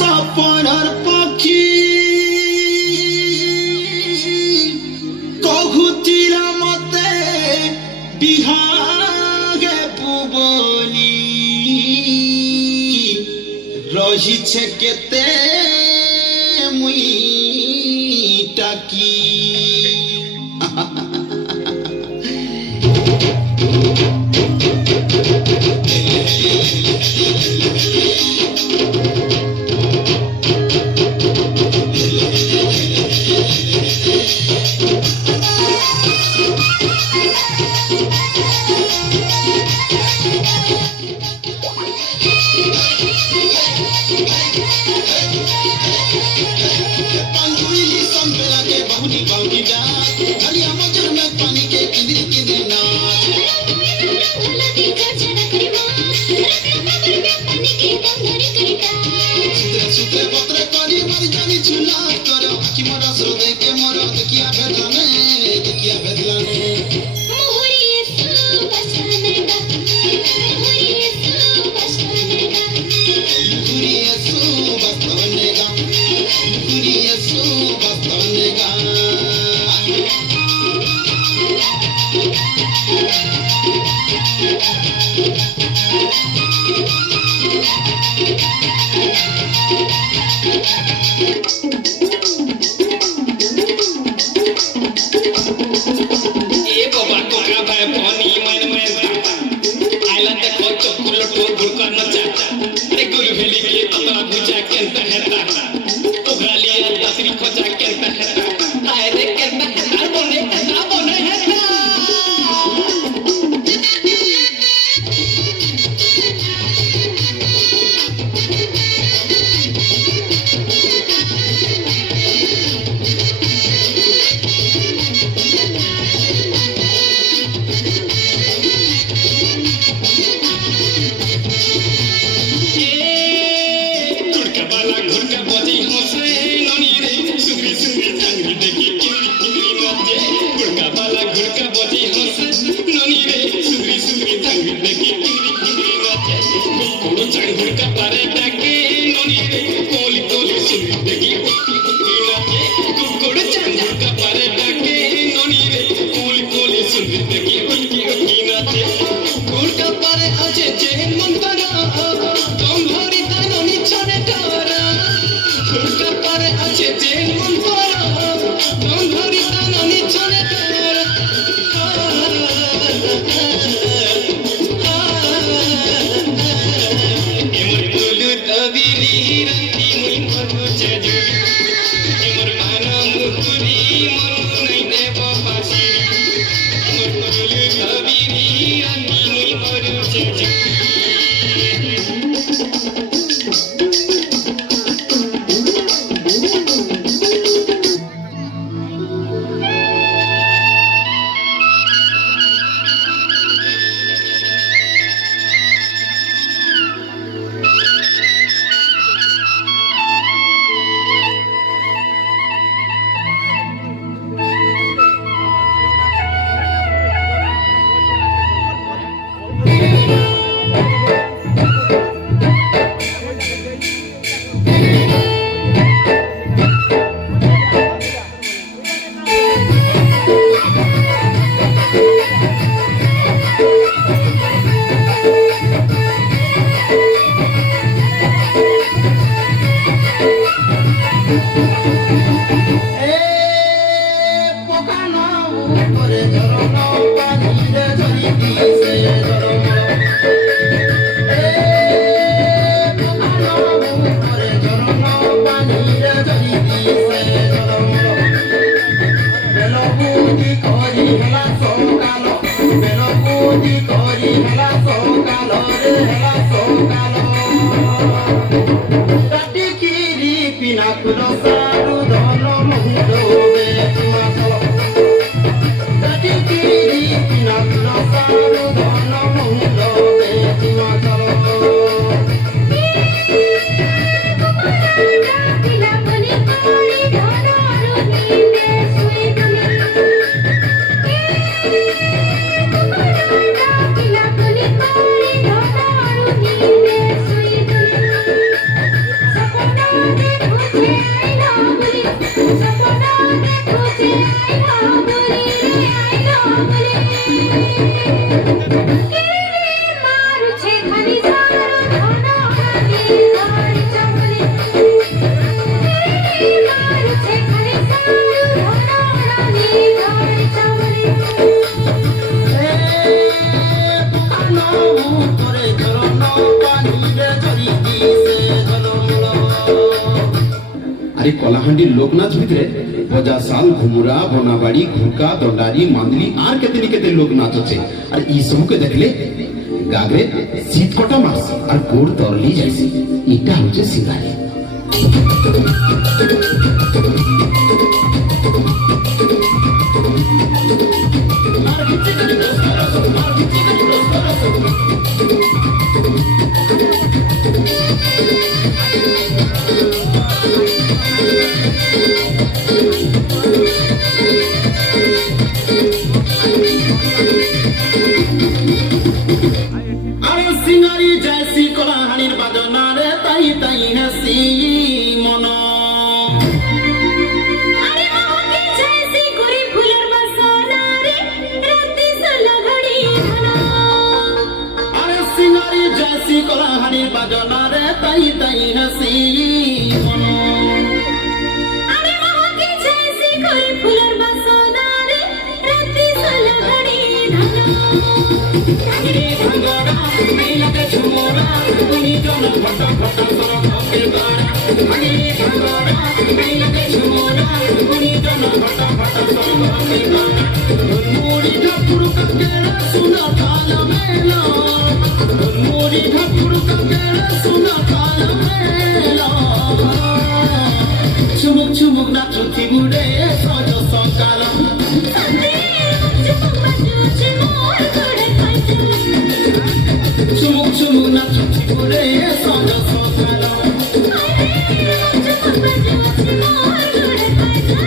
সপনার পাখি কহুতিরা মতে বিহাগে পুবলি রহিছে কেতে মুই টাকি আরে কলাহান্ডির লোকনাচ ভিতরে বজাশাল ঘুমুরা বনাবাড়ি ঘুরকা দণ্ডারি মান্দলি আর কেতে লোক নাচ আছে। আর এই সবকে দেখলে গাগরে শীত কটা মাস আর গোড় তরলি যাইছে। এটা হচ্ছে সিঙ্গারি। আরে সিঙ্গারি জয়সি কলাহানির বাজনা রে তাই তাই হাসি মন। আরে মহকে জয়সি করে ফুলের বাসনা রে রাতে সালা ঘড়ি ধনা। আরে সিঙ্গারি জয়সি কলাহানির বাজনা রে তাই তাই হাসি মন। আরে মহকে জয়সি করে ফুলের বাসনা রে রাতে সালা ঘড়ি ধনা। রে ভাঙ্গরা এই লাগে ঝুমরা তুমি জন ফট ফট সর খপে গাড়া। রে ভাঙ্গরা এই লাগে ঝুমরা তুমি জন ফট ফট সর খপে গাড়া। মুড়ি ঠাকুর কাকেরা সুনা তাল মেলা। মুড়ি ঠাকুর কাকেরা সুনা তাল মেলা। চুমুক চুমুক নাচুতি বুড়ে সজ সকাল। সন্দে চুমুক বাজুছে মোর ঘরে পাইছে। চুমুক চুমুক নাচুতি বুড়ে সজ সকাল। চুমুক বাজুছে মোর ঘরে পাইছে।